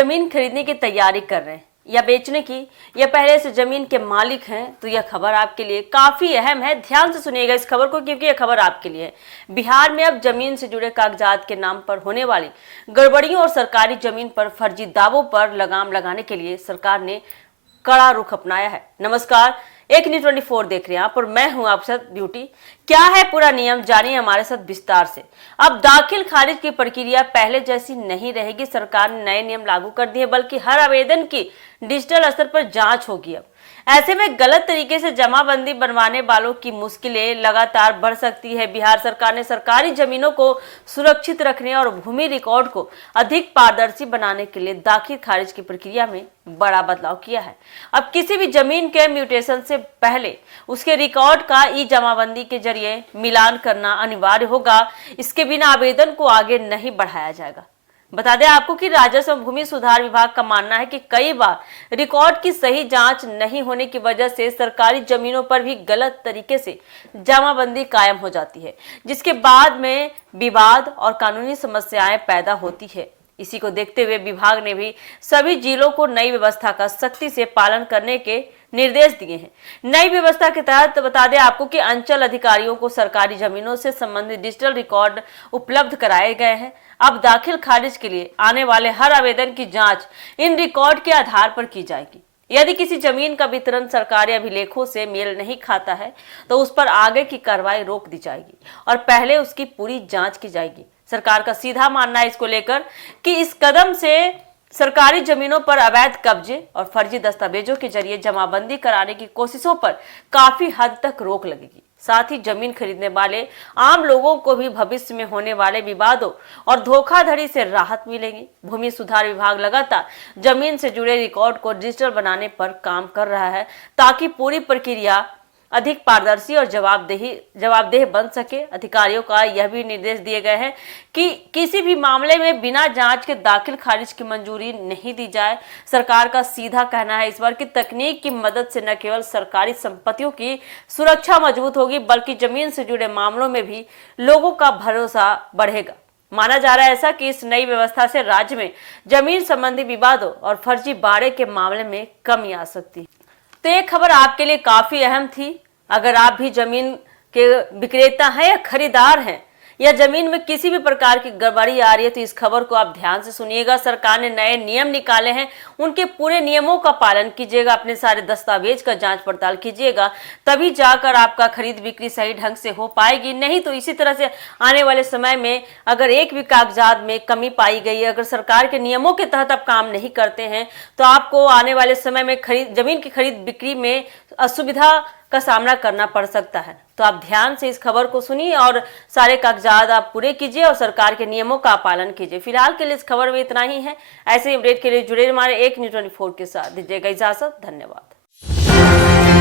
जमीन खरीदने की तैयारी कर रहे हैं या बेचने की, या पहले से जमीन के मालिक हैं, तो यह खबर आपके लिए काफी अहम है। ध्यान से सुनिएगा इस खबर को, क्योंकि यह खबर आपके लिए है। बिहार में अब जमीन से जुड़े कागजात के नाम पर होने वाली गड़बड़ियों और सरकारी जमीन पर फर्जी दावों पर लगाम लगाने के लिए सरकार ने कड़ा रुख अपनाया है। नमस्कार, एक न्यूज़ 24 देख रहे हैं आप और मैं हूं आपके साथ ब्यूटी। क्या है पूरा नियम, जानिए हमारे साथ विस्तार से। अब दाखिल खारिज की प्रक्रिया पहले जैसी नहीं रहेगी। सरकार ने नए नियम लागू कर दिए, बल्कि हर आवेदन की डिजिटल स्तर पर जांच होगी। अब ऐसे में गलत तरीके से जमाबंदी बनवाने वालों की मुश्किलें लगातार बढ़ सकती है। बिहार सरकार ने सरकारी जमीनों को सुरक्षित रखने और भूमि रिकॉर्ड को अधिक पारदर्शी बनाने के लिए दाखिल खारिज की प्रक्रिया में बड़ा बदलाव किया है। अब किसी भी जमीन के म्यूटेशन से पहले उसके रिकॉर्ड का ई जमाबंदी के जरिए मिलान करना अनिवार्य होगा। इसके बिना आवेदन को आगे नहीं बढ़ाया जाएगा। बता दें आपको कि राजस्व एवं भूमि सुधार विभाग का मानना है कि कई बार रिकॉर्ड की सही जांच नहीं होने की वजह से सरकारी जमीनों पर भी गलत तरीके से जमाबंदी कायम हो जाती है, जिसके बाद में विवाद और कानूनी समस्याएं पैदा होती है। इसी को देखते हुए विभाग ने भी सभी जिलों को नई व्यवस्था का सख्ती से पालन करने के निर्देश दिए हैं। नई व्यवस्था के तहत बता दें आपको कि अंचल अधिकारियों को सरकारी जमीनों से संबंधित डिजिटल रिकॉर्ड उपलब्ध कराए गए हैं। अब दाखिल खारिज के लिए आने वाले हर आवेदन की जांच इन रिकॉर्ड के आधार पर की जाएगी। यदि किसी जमीन का वितरण सरकारी अभिलेखों से मेल नहीं खाता है तो उस पर आगे की कार्रवाई रोक दी जाएगी और पहले उसकी पूरी जांच की जाएगी। सरकार का सीधा मानना है इसको लेकर कि इस कदम से सरकारी जमीनों पर अवैध कब्जे और फर्जी दस्तावेजों के जरिए जमाबंदी कराने की कोशिशों पर काफी हद तक रोक लगेगी। साथ ही जमीन खरीदने वाले आम लोगों को भी भविष्य में होने वाले विवादों और धोखाधड़ी से राहत मिलेगी। भूमि सुधार विभाग लगातार जमीन से जुड़े रिकॉर्ड को डिजिटल बनाने पर काम कर रहा है, ताकि पूरी प्रक्रिया अधिक पारदर्शी और जवाबदेह बन सके। अधिकारियों का यह भी निर्देश दिए गए हैं कि किसी भी मामले में बिना जांच के दाखिल खारिज की मंजूरी नहीं दी जाए। सरकार का सीधा कहना है इस बार कि तकनीक की मदद से न केवल सरकारी संपत्तियों की सुरक्षा मजबूत होगी, बल्कि जमीन से जुड़े मामलों में भी लोगों का भरोसा बढ़ेगा। माना जा रहा है ऐसा कि इस नई व्यवस्था से राज्य में जमीन संबंधी विवादों और फर्जी बाड़े के मामले में कमी आ सकती है। तो ये खबर आपके लिए काफी अहम थी। अगर आप भी जमीन के विक्रेता हैं या खरीदार हैं या जमीन में किसी भी प्रकार की गड़बड़ी आ रही है, तो इस खबर को आप ध्यान से सुनिएगा। सरकार ने नए नियम निकाले हैं, उनके पूरे नियमों का पालन कीजिएगा, अपने सारे दस्तावेज का जांच पड़ताल कीजिएगा, तभी जाकर आपका खरीद बिक्री सही ढंग से हो पाएगी। नहीं तो इसी तरह से आने वाले समय में अगर एक भी कागजात में कमी पाई गई है, अगर सरकार के नियमों के तहत आप काम नहीं करते हैं, तो आपको आने वाले समय में जमीन की खरीद बिक्री में असुविधा का सामना करना पड़ सकता है। तो आप ध्यान से इस खबर को सुनिए और सारे कागजात आप पूरे कीजिए और सरकार के नियमों का पालन कीजिए। फिलहाल के लिए इस खबर में इतना ही है। ऐसे अपडेट के लिए जुड़े हमारे एक न्यूज़ 24 के साथ। दीजिएगा इजाजत। धन्यवाद।